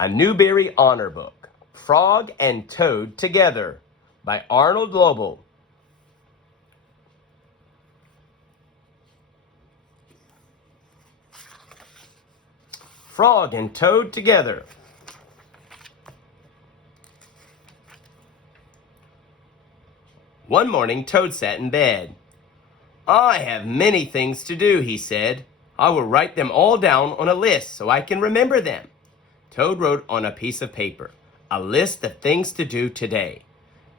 A Newbery Honor Book, Frog and Toad Together, by Arnold Lobel. Frog and Toad Together. One morning, Toad sat in bed. "I have many things to do," he said. "I will write them all down on a list so I can remember them." Toad wrote on a piece of paper, "A list of things to do today."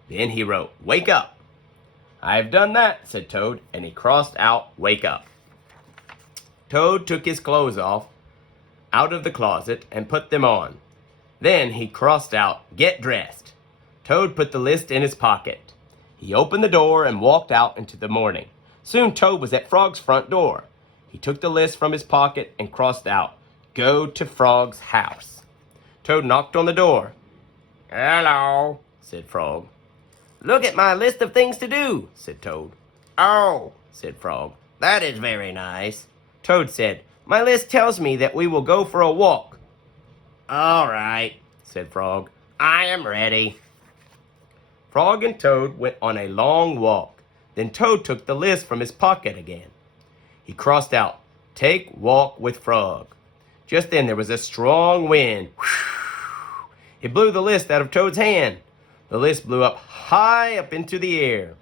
Then he wrote, "Wake up." "I've done that," said Toad, and he crossed out "Wake up." Toad took his clothes out of the closet and put them on. Then he crossed out "Get dressed." Toad put the list in his pocket. He opened the door and walked out into the morning. Soon Toad was at Frog's front door. He took the list from his pocket and crossed out "Go to Frog's house." Toad knocked on the door. "Hello," said Frog. "Look at my list of things to do," said Toad. "Oh," said Frog, "that is very nice." Toad said, "My list tells me that we will go for a walk." "All right," said Frog. "I am ready." Frog and Toad went on a long walk. Then Toad took the list from his pocket again. He crossed out, "Take walk with Frog." Just then there was a strong wind. It blew the list out of Toad's hand. The list blew up high up into the air.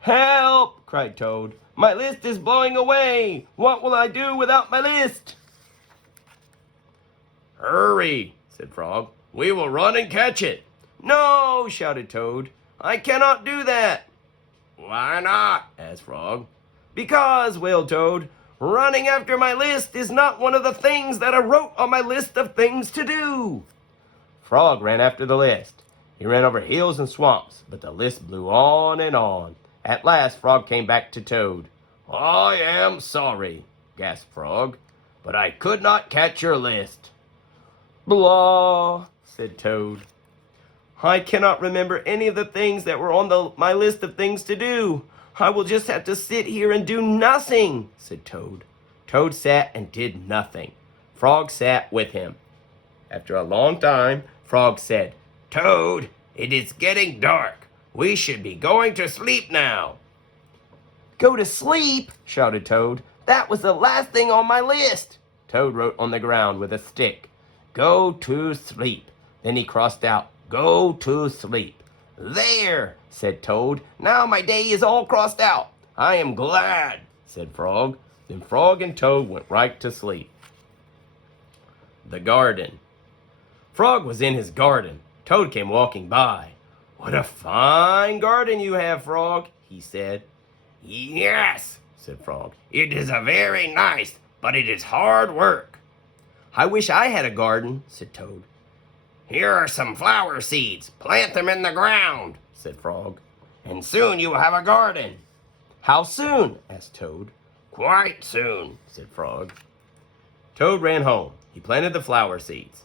"Help!" cried Toad. "My list is blowing away. What will I do without my list?" "Hurry," said Frog. "We will run and catch it." "No," shouted Toad. "I cannot do that." "Why not?" asked Frog. "Because," wailed Toad, "running after my list is not one of the things that I wrote on my list of things to do." Frog ran after the list. He ran over hills and swamps, but the list blew on and on. At last, Frog came back to Toad. "I am sorry," gasped Frog, "but I could not catch your list." "Blah," said Toad. "I cannot remember any of the things that were on my list of things to do. I will just have to sit here and do nothing," said Toad. Toad sat and did nothing. Frog sat with him. After a long time, Frog said, "Toad, it is getting dark. We should be going to sleep now." "Go to sleep?" shouted Toad. "That was the last thing on my list." Toad wrote on the ground with a stick, "Go to sleep." Then he crossed out, "Go to sleep." "There," said Toad. "Now my day is all crossed out." "I am glad," said Frog. Then Frog and Toad went right to sleep. The garden. Frog was in his garden. Toad came walking by. "What a fine garden you have, Frog," he said. "Yes," said Frog. "It is a very nice, but it is hard work." "I wish I had a garden," said Toad. "Here are some flower seeds. Plant them in the ground," said Frog, "and soon you will have a garden." "How soon?" asked Toad. "Quite soon," said Frog. Toad ran home. He planted the flower seeds.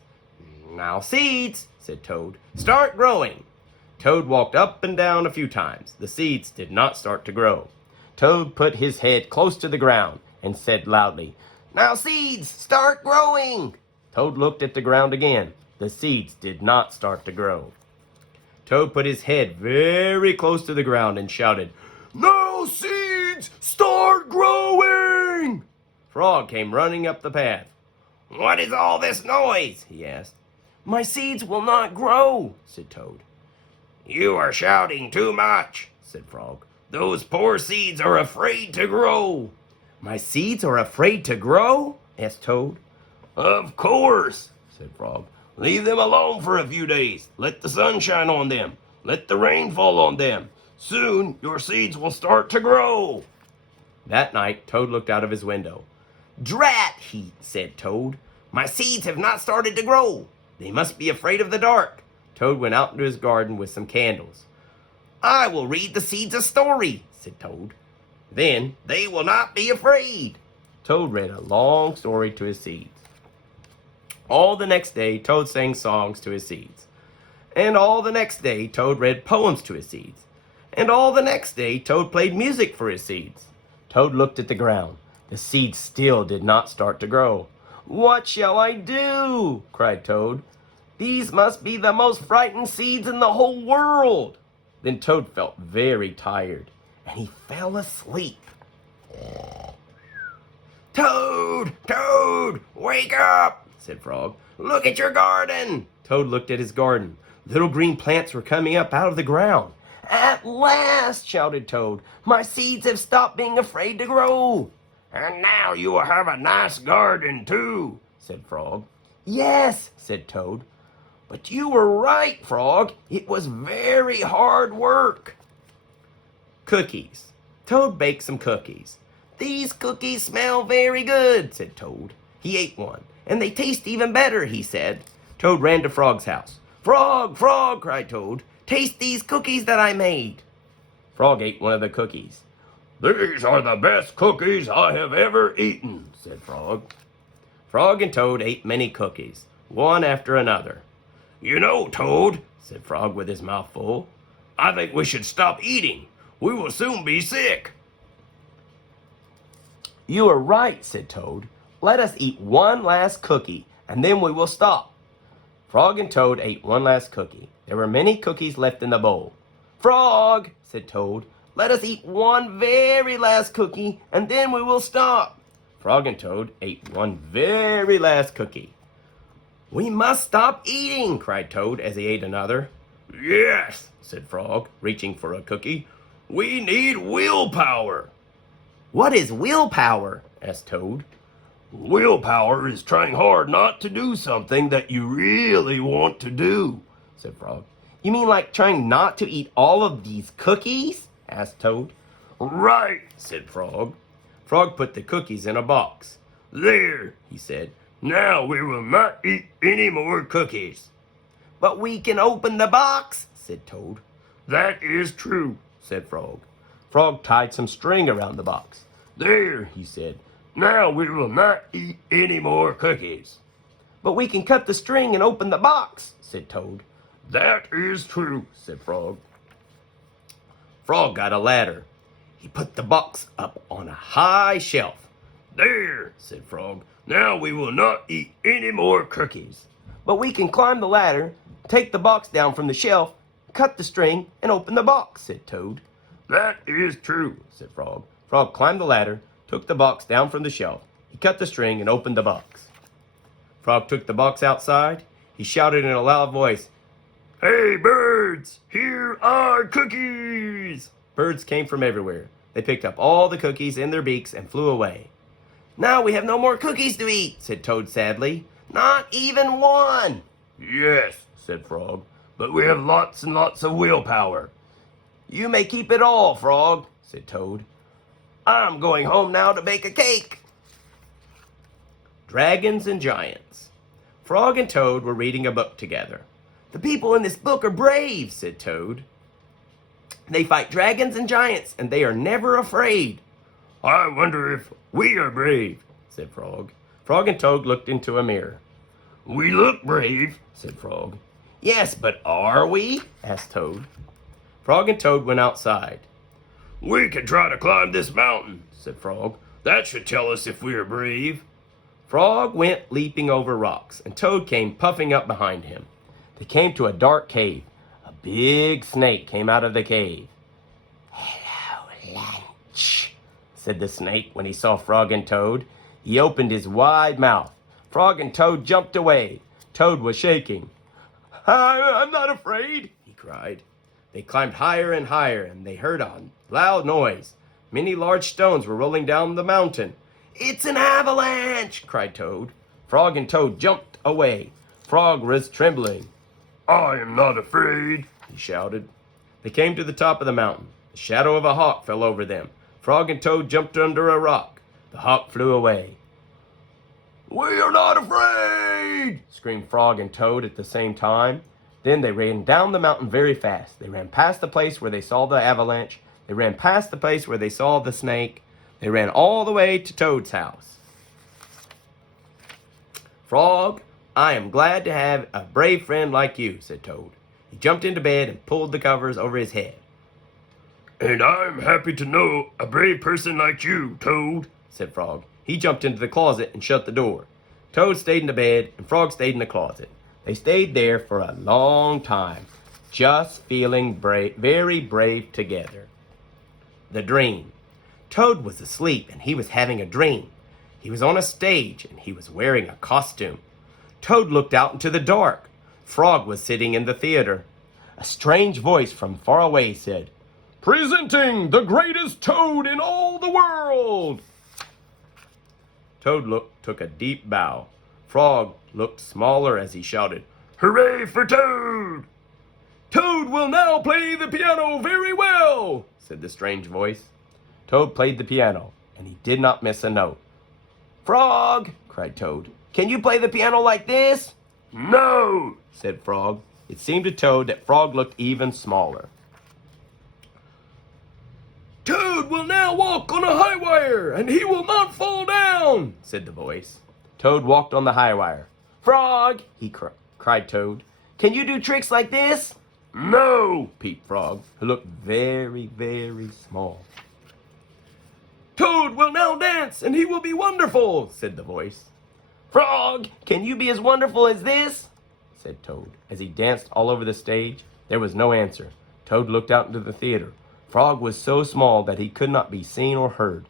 "Now seeds," said Toad, "start growing." Toad walked up and down a few times. The seeds did not start to grow. Toad put his head close to the ground and said loudly, "Now seeds, start growing." Toad looked at the ground again. The seeds did not start to grow. Toad put his head very close to the ground and shouted, "Now seeds, start growing." Frog came running up the path. "What is all this noise?" he asked. "My seeds will not grow," said Toad. "You are shouting too much," said Frog. "Those poor seeds are afraid to grow." "My seeds are afraid to grow?" asked Toad. "Of course," said Frog. "Leave them alone for a few days. Let the sun shine on them. Let the rain fall on them. Soon your seeds will start to grow." That night, Toad looked out of his window. "Drat," said Toad. "My seeds have not started to grow. They must be afraid of the dark." Toad went out into his garden with some candles. "I will read the seeds a story," said Toad. "Then they will not be afraid." Toad read a long story to his seeds. All the next day, Toad sang songs to his seeds. And all the next day, Toad read poems to his seeds. And all the next day, Toad played music for his seeds. Toad looked at the ground. The seeds still did not start to grow. "What shall I do?" cried Toad. "These must be the most frightened seeds in the whole world." Then Toad felt very tired, and he fell asleep. "Toad! Toad! Wake up!" said Frog. "Look at your garden!" Toad looked at his garden. Little green plants were coming up out of the ground. "At last!" shouted Toad. "My seeds have stopped being afraid to grow." "And now you will have a nice garden, too," said Frog. "Yes," said Toad. "But you were right, Frog. It was very hard work." Cookies. Toad baked some cookies. "These cookies smell very good," said Toad. He ate one. "And they taste even better," he said. Toad ran to Frog's house. "Frog, Frog," cried Toad, "taste these cookies that I made." Frog ate one of the cookies. "These are the best cookies I have ever eaten," said Frog. Frog and Toad ate many cookies, one after another. "You know, Toad," said Frog with his mouth full, "I think we should stop eating. We will soon be sick." "You are right," said Toad. "Let us eat one last cookie, and then we will stop." Frog and Toad ate one last cookie. There were many cookies left in the bowl. "Frog," said Toad, "let us eat one very last cookie, and then we will stop." Frog and Toad ate one very last cookie. "We must stop eating," cried Toad as he ate another. "Yes," said Frog, reaching for a cookie. "We need willpower." "What is willpower?" asked Toad. "Willpower is trying hard not to do something that you really want to do," said Frog. "You mean like trying not to eat all of these cookies?" asked Toad. "Right," said Frog. Frog put the cookies in a box. "There," he said. "Now we will not eat any more cookies." "But we can open the box," said Toad. "That is true," said Frog. Frog tied some string around the box. "There," he said. "Now we will not eat any more cookies." "But we can cut the string and open the box," said Toad. "That is true," said Frog. Frog got a ladder. He put the box up on a high shelf. "There," said Frog. "Now we will not eat any more cookies." "But we can climb the ladder, take the box down from the shelf, cut the string, and open the box," said Toad. "That is true," said Frog. Frog climbed the ladder, took the box down from the shelf. He cut the string and opened the box. Frog took the box outside. He shouted in a loud voice, "Hey, birds! Here are cookies!" Birds came from everywhere. They picked up all the cookies in their beaks and flew away. "Now we have no more cookies to eat," said Toad sadly. "Not even one." "Yes," said Frog, "but we have lots and lots of willpower." "You may keep it all, Frog," said Toad. "I'm going home now to bake a cake." Dragons and Giants. Frog and Toad were reading a book together. "The people in this book are brave," said Toad. "They fight dragons and giants, and they are never afraid." "I wonder if we are brave," said Frog. Frog and Toad looked into a mirror. "We look brave," said Frog. "Yes, but are we?" asked Toad. Frog and Toad went outside. "We can try to climb this mountain," said Frog. "That should tell us if we are brave." Frog went leaping over rocks, and Toad came puffing up behind him. They came to a dark cave. A big snake came out of the cave. "Hello, lunch," said the snake when he saw Frog and Toad. He opened his wide mouth. Frog and Toad jumped away. Toad was shaking. I'm not afraid," he cried. They climbed higher and higher, and they heard a loud noise. Many large stones were rolling down the mountain. "It's an avalanche!" cried Toad. Frog and Toad jumped away. Frog was trembling. "I am not afraid," he shouted. They came to the top of the mountain. The shadow of a hawk fell over them. Frog and Toad jumped under a rock. The hawk flew away. "We are not afraid!" screamed Frog and Toad at the same time. Then they ran down the mountain very fast. They ran past the place where they saw the avalanche. They ran past the place where they saw the snake. They ran all the way to Toad's house. "Frog, I am glad to have a brave friend like you," said Toad. He jumped into bed and pulled the covers over his head. "And I'm happy to know a brave person like you, Toad," said Frog. He jumped into the closet and shut the door. Toad stayed in the bed, and Frog stayed in the closet. They stayed there for a long time, just feeling very brave together. The dream. Toad was asleep, and he was having a dream. He was on a stage, and he was wearing a costume. Toad looked out into the dark. Frog was sitting in the theater. A strange voice from far away said, "Presenting the greatest toad in all the world!" Toad took a deep bow. Frog looked smaller as he shouted, "Hooray for Toad!" "Toad will now play the piano very well," said the strange voice. Toad played the piano, and he did not miss a note. "Frog!" cried Toad. "Can you play the piano like this?" "No," said Frog. It seemed to Toad that Frog looked even smaller. "Toad will now walk on a high wire, and he will not fall down," said the voice. Toad walked on the high wire. "Frog!" cried Toad. "Can you do tricks like this?" "No," peeped Frog, who looked very, very small. "Toad will now dance, and he will be wonderful," said the voice. "Frog, can you be as wonderful as this?" said Toad. As he danced all over the stage, there was no answer. Toad looked out into the theater. Frog was so small that he could not be seen or heard.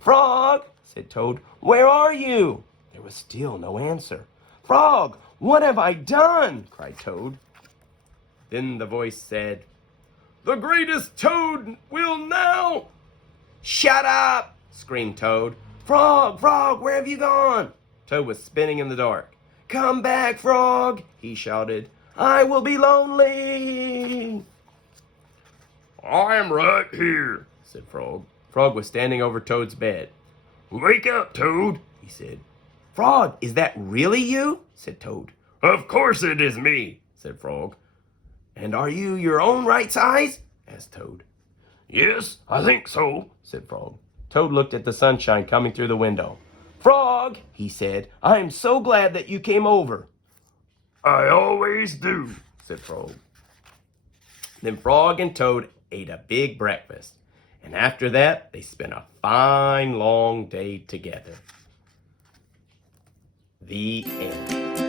"Frog," said Toad, "where are you?" There was still no answer. "Frog, what have I done?" cried Toad. Then the voice said, "The greatest Toad will now—" "Shut up!" screamed Toad. "Frog, Frog, where have you gone?" Toad was spinning in the dark. "Come back, Frog," he shouted. "I will be lonely." "I'm right here," said Frog. Frog was standing over Toad's bed. "Wake up, Toad," he said. "Frog, is that really you?" said Toad. "Of course it is me," said Frog. "And are you your own right size?" asked Toad. "Yes, I think so," said Frog. Toad looked at the sunshine coming through the window. "Frog," he said, "I am so glad that you came over." "I always do," said Frog. Then Frog and Toad ate a big breakfast, and after that they spent a fine long day together. The end.